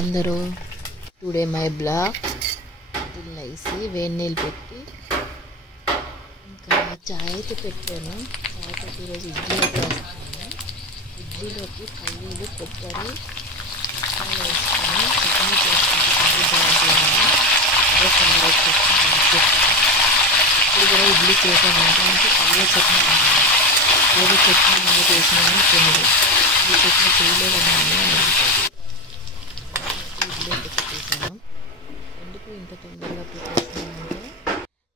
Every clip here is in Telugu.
అందరూ టుడే మై బ్లాగ్ లేసి వేడి నీళ్ళు పెట్టి ఇంకా చాయ్ అయితే పెట్టాను. చాయ్ పెట్టి ఈరోజు ఇడ్లీలోకి వేస్తున్నాను. ఇడ్లీలోకి పల్లీలు కొబ్బరి వేసుకొని చట్నీ చేసుకుంటే బాగుంటుంది. అదే ఫేవరెట్ చట్నీ. ఇప్పుడు కూడా ఇడ్లీ చేసానంటే పల్లీ చట్నీ ఏదో చట్నీ బాగా చేసినాను తినదు. ఈ చట్నీ చేయలేదన్నాను అడుగుతుంది. ఇడ్లీ పెట్టేసాను. ఎందుకు ఇంత తొందరగా పెట్టేసానంటే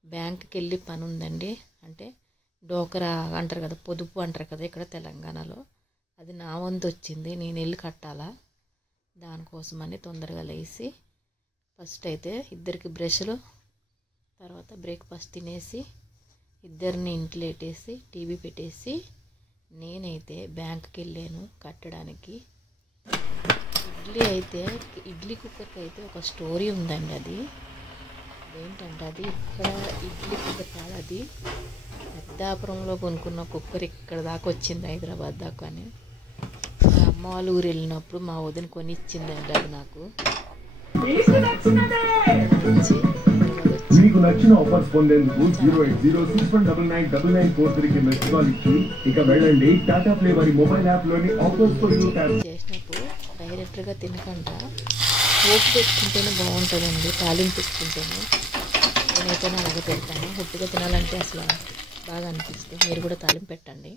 బ్యాంక్కి వెళ్ళి పని ఉందండి. అంటే డోకరా అంటారు కదా, పొదుపు అంటారు కదా ఇక్కడ తెలంగాణలో. అది నా వంతు వచ్చింది, నేను వెళ్ళి కట్టాలా. దానికోసమని తొందరగా లేచి ఫస్ట్ అయితే ఇద్దరికి బ్రష్లు, తర్వాత బ్రేక్ఫాస్ట్ తినేసి ఇద్దరిని ఇంట్లో పెట్టేసి టీవీ పెట్టేసి నేనైతే బ్యాంక్కి వెళ్ళాను కట్టడానికి. ఇడ్లీ కుక్కర్కి అయితే ఒక స్టోరీ ఉందండి. అది అదేంటంటే అది ఇక్కడ ఇడ్లీ కుక్కర్ కాదు, అది పెద్దాపురంలో కొనుక్కున్న కుక్కర్ ఇక్కడ దాకా వచ్చింది, హైదరాబాద్ దాకా. అని మా అమ్మ వాళ్ళ ఊరు వెళ్ళినప్పుడు మా వదిన కొని ఇచ్చిందండి అది నాకు. మీకు నచ్చిన ఆఫర్స్ పొందేందుకు 08061999943కి మిస్ కాల్ ఇచ్చి ఇక వెళ్ళండి టాటా ప్లే వారి మొబైల్ యాప్ లోని ఆఫర్స్ చేసినప్పుడు డైరెక్ట్గా తినకుండా పోపు పెట్టుకుంటేనే బాగుంటుందండి. తాలింపు పెట్టుకుంటేనే నేనైతే అలాగే పెడతాను. ఉట్టుగా తినాలంటే అసలు బాగా అనిపిస్తుంది. మీరు కూడా తాలింపు పెట్టండి.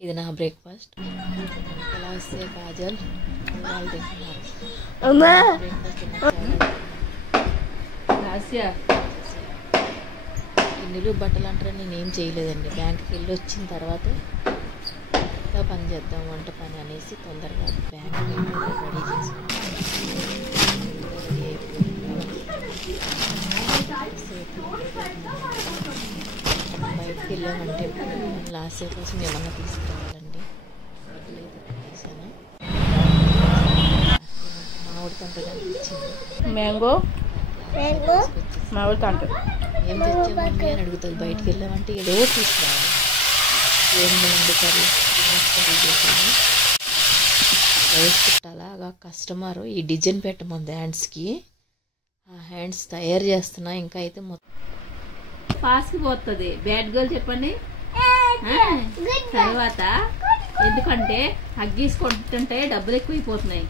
ఇది నా బ్రేక్ఫాస్ట్. కలాసే కాజల్ వాళ్ళు తింటున్నారు. గిన్నెలు బట్టలు అంటారా, నేనేం చేయలేదండి. బ్యాంక్కి వెళ్ళి వచ్చిన తర్వాత ఇంకా పని చేద్దాం, వంట పని అనేసి తొందరగా బ్యాంక్ రెడీ చేసుకుంటాం. బయటకు వెళ్ళామంటే లాస్ట్ ఇయర్ కోసం ఏమన్నా తీసుకురావాలండి. బట్టలు అయితే పెట్టేసాను. మామిడి తంట కనిపించింది. మ్యాంగో మామిడి తంట ఏం తెచ్చామని అని అడుగుతుంది. బయటకు వెళ్ళామంటే ఏదో తీసుకురావాలి. ఏముందండి కర్రీ చేసాను. రైస్ పెట్టాలా. కస్టమర్ ఈ డిజైన్ పెట్టమంది హ్యాండ్స్కి. ఆ హ్యాండ్స్ తయారు చేస్తున్నా. ఇంకా అయితే మొత్తం ఫాస్ట్కి పోతుంది. బ్యాడ్ గర్ల్ చెప్పండి. తర్వాత ఎందుకంటే అగ్గీస్ కొంటుంటే డబ్బులు ఎక్కువైపోతున్నాయి.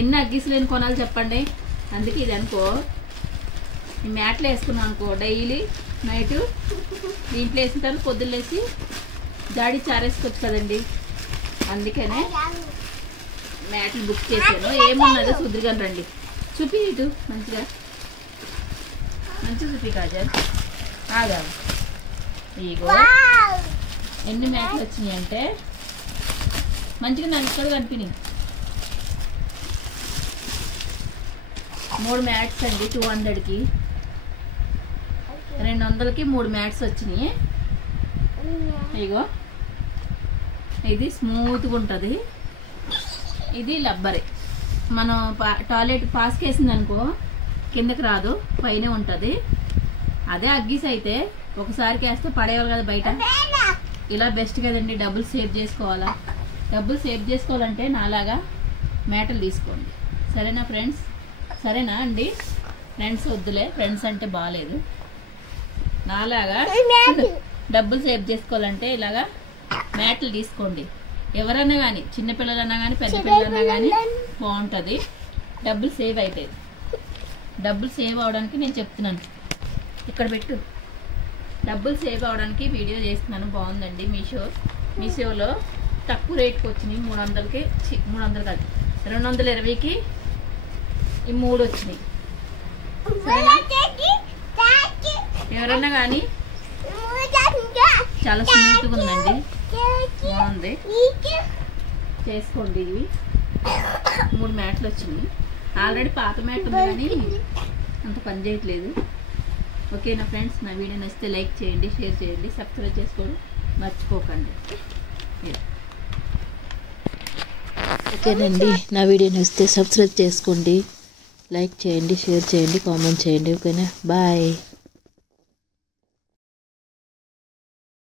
ఎన్ని అగ్గీస్ లేని కొనాలి చెప్పండి. అందుకే ఇది అనుకో, ఈ మ్యాట్లు వేసుకున్నాం అనుకో డైలీ నైట్ దీంట్లో వేసిన తర్వాత పొద్దున్న లేసి జాడి చారేసుకోవచ్చు కదండి. అందుకనే మ్యాట్లు బుక్ చేశాను. ఏమున్నదో సుద్రిగాని రండి. చూపి ఇటు మంచిగా చూపి కాజల్. ఆగా ఇగో ఎన్ని మ్యాట్లు వచ్చినాయి అంటే మంచిగా నాకు ఇక్కడ కనిపినాయి. 3 మ్యాట్స్ అండి. 200కి 200కి 3 మ్యాట్స్ వచ్చినాయి. ఇగో ఇది స్మూత్గా ఉంటుంది. ఇది లబ్బరే. మనం టాయిలెట్ పాస్కి వేసింది అనుకో కిందకి రాదు, పైనే ఉంటుంది. అదే అగ్గీస్ అయితే ఒకసారికి వేస్తే పడేయాలి కదా బయట. ఇలా బెస్ట్ కదండి. డబ్బులు సేవ్ చేసుకోవాలా. డబ్బులు సేవ్ చేసుకోవాలంటే నాలాగా మ్యాటలు తీసుకోండి. సరేనా ఫ్రెండ్స్? సరేనా అండి? ఫ్రెండ్స్ వద్దులే, ఫ్రెండ్స్ అంటే బాగాలేదు. నాలాగా డబ్బులు సేవ్ చేసుకోవాలంటే ఇలాగా మ్యాట్లు తీసుకోండి. ఎవరైనా కానీ, చిన్నపిల్లలన్నా కానీ పెద్ద పిల్లలన్నా కానీ బాగుంటుంది. డబ్బులు సేవ్ అవుతాయి. డబ్బులు సేవ్ అవడానికి నేను చెప్తున్నాను. ఇక్కడ పెట్టు. డబ్బులు సేవ్ అవడానికి వీడియో చేస్తున్నాను. బాగుందండి. మీషోలో తక్కువ రేట్కి వచ్చినాయి. 300కి 300 కాదు 220కి ఈ 3 వచ్చినాయి. ఎవరన్నా కానీ చాలా స్మూత్గా ఉందండి. బాగుంది. చేసుకోండి. ఇవి 3 మ్యాట్లు వచ్చినాయి. ఆల్రెడీ పాత మ్యాట్ ఉంది కానీ అంత పని చేయట్లేదు. ఓకేనా ఫ్రెండ్స్? నా వీడియో నచ్చితే లైక్ చేయండి, షేర్ చేయండి, సబ్స్క్రైబ్ చేసుకోవడం మర్చిపోకండి. ఓకేనండి. నా వీడియో నచ్చితే సబ్స్క్రైబ్ చేసుకోండి, లైక్ చేయండి, షేర్ చేయండి, కామెంట్ చేయండి. ఓకేనా? బాయ్.